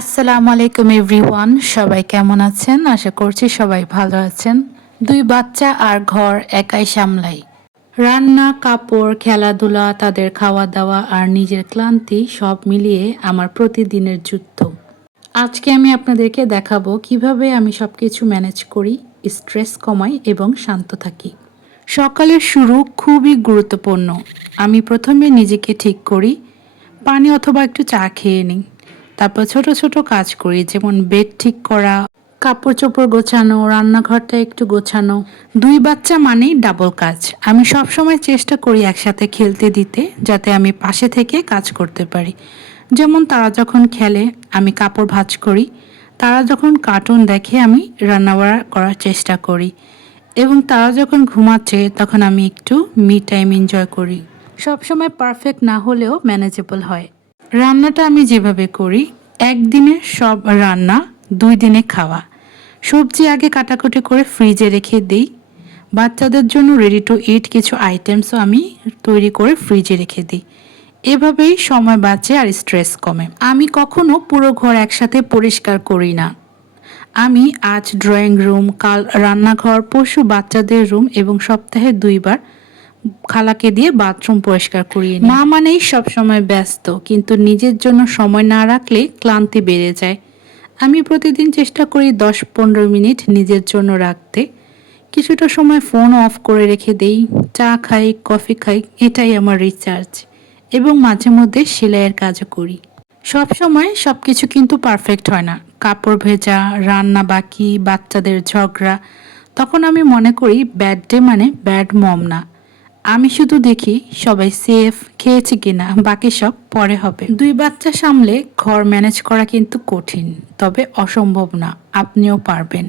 আসসালামু আলাইকুম এভরিওয়ান, সবাই কেমন আছেন? আশা করছি সবাই ভালো আছেন। দুই বাচ্চা আর ঘর একাই সামলাই। রান্না, কাপড়, খেলাধুলা, তাদের খাওয়া দাওয়া আর নিজের ক্লান্তি সব মিলিয়ে আমার প্রতিদিনের যুদ্ধ। আজকে আমি আপনাদেরকে দেখাবো কীভাবে আমি সব কিছু ম্যানেজ করি, স্ট্রেস কমাই এবং শান্ত থাকি। সকালের শুরু খুবই গুরুত্বপূর্ণ। আমি প্রথমে নিজেকে ঠিক করি, পানি অথবা একটু চা খেয়ে নিই। তারপর ছোট ছোট কাজ করি, যেমন বেড ঠিক করা কাপড় চোপড় গোছানো, রান্নাঘরটা একটু গোছানো। দুই বাচ্চা মানেই ডাবল কাজ। আমি সবসময় চেষ্টা করি একসাথে খেলতে দিতে, যাতে আমি পাশে থেকে কাজ করতে পারি। যেমন তারা যখন খেলে, আমি কাপড় ভাঁজ করি। তারা যখন কার্টুন দেখে, আমি রান্নাবাড়া করার চেষ্টা করি। এবং তারা যখন ঘুমাচ্ছে, তখন আমি একটু মি টাইম এনজয় করি। সবসময় পারফেক্ট না হলেও ম্যানেজেবল হয়। রান্নাটা আমি যেভাবে করি, একদিনে সব রান্না, দুই দিনে খাওয়া। সবজি আগে কাটাকুটি করে ফ্রিজে রেখে দিই। বাচ্চাদের জন্য রেডি টু ইট কিছু আইটেমসও আমি তৈরি করে ফ্রিজে রেখে দিই। এভাবেই সময় বাঁচে আর স্ট্রেস কমে। আমি কখনো পুরো ঘর একসাথে পরিষ্কার করি না। আমি আজ ড্রয়িং রুম কাল রান্নাঘর পশু বাচ্চাদের রুম এবং সপ্তাহে দুইবার খালাকে দিয়ে বাথরুম পরিষ্কার করিয়ে। মা মানেই সবসময় ব্যস্ত, কিন্তু নিজের জন্য সময় না রাখলে ক্লান্তি বেড়ে যায়। আমি প্রতিদিন চেষ্টা করি দশ পনেরো মিনিট নিজের জন্য রাখতে। কিছুটা সময় ফোন অফ করে রেখে দেই, চা খাই, কফি খাই, এটাই আমার রিচার্জ। এবং মাঝে মধ্যে সেলাইয়ের কাজও করি। সব সময় সব কিছু কিন্তু পারফেক্ট হয় না। কাপড় ভেজা, রান্না বাকি, বাচ্চাদের ঝগড়া। তখন আমি মনে করি ব্যাড ডে মানে ব্যাড মম না। আমি শুধু দেখি সবাই সেফ খেয়েছে কিনা, বাকি সব পরে হবে। দুই বাচ্চা সামলে ঘর ম্যানেজ করা কিন্তু কঠিন, তবে অসম্ভব না, আপনিও পারবেন।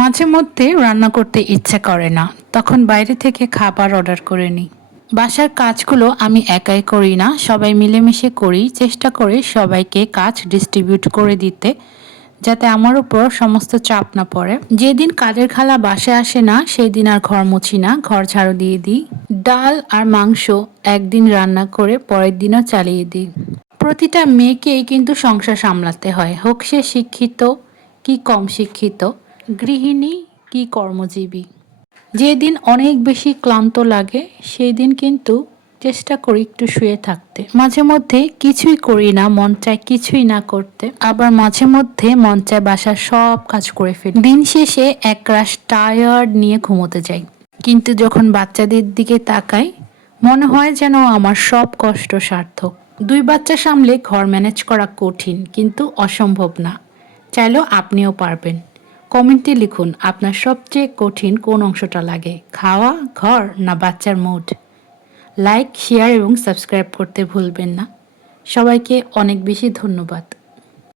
মাঝে মধ্যে রান্না করতে ইচ্ছা করে না, তখন বাইরে থেকে খাবার অর্ডার করে নিই। বাসার কাজগুলো আমি একাই করি না, সবাই মিলেমিশে করি, চেষ্টা করে সবাইকে কাজ ডিস্ট্রিবিউট করে দিতে, যাতে আমার উপর সমস্ত চাপ না পড়ে। যেদিন কাজের খালা বাসে আসে না সেই দিন আর ঘর মুছি না, ঘর ঝাড়ু দিয়ে দিই। ডাল আর মাংস একদিন রান্না করে পরের দিনও চালিয়ে দিই। প্রতিটা মেয়েকেই কিন্তু সংসার সামলাতে হয়। হোক সে শিক্ষিত, কি কম শিক্ষিত, গৃহিণী, কি কর্মজীবী। যেদিন অনেক বেশি ক্লান্ত লাগে সেই দিন কিন্তু চেষ্টা করি একটু শুয়ে থাকতে। মাঝে মধ্যে কিছুই করি না, মন চায় কিছুই না করতে। আবার মাঝে মধ্যে মন চায় বাসার সব কাজ করে ফেলি। দিন শেষে এক রাশ টায়ার্ড নিয়ে ঘুমোতে যাই। কিন্তু যখন বাচ্চাদের দিকে তাকাই, মনে হয় যেন আমার সব কষ্ট সার্থক। দুই বাচ্চা সামলে ঘর ম্যানেজ করা কঠিন, কিন্তু অসম্ভব না। চাইলেও আপনিও পারবেন। কমেন্টে লিখুন, আপনার সবচেয়ে কঠিন কোন অংশটা লাগে, খাওয়া, ঘর, না বাচ্চার মুড? লাইক, শেয়ার এবং সাবস্ক্রাইব করতে ভুলবেন না। সবাইকে অনেক বেশি ধন্যবাদ।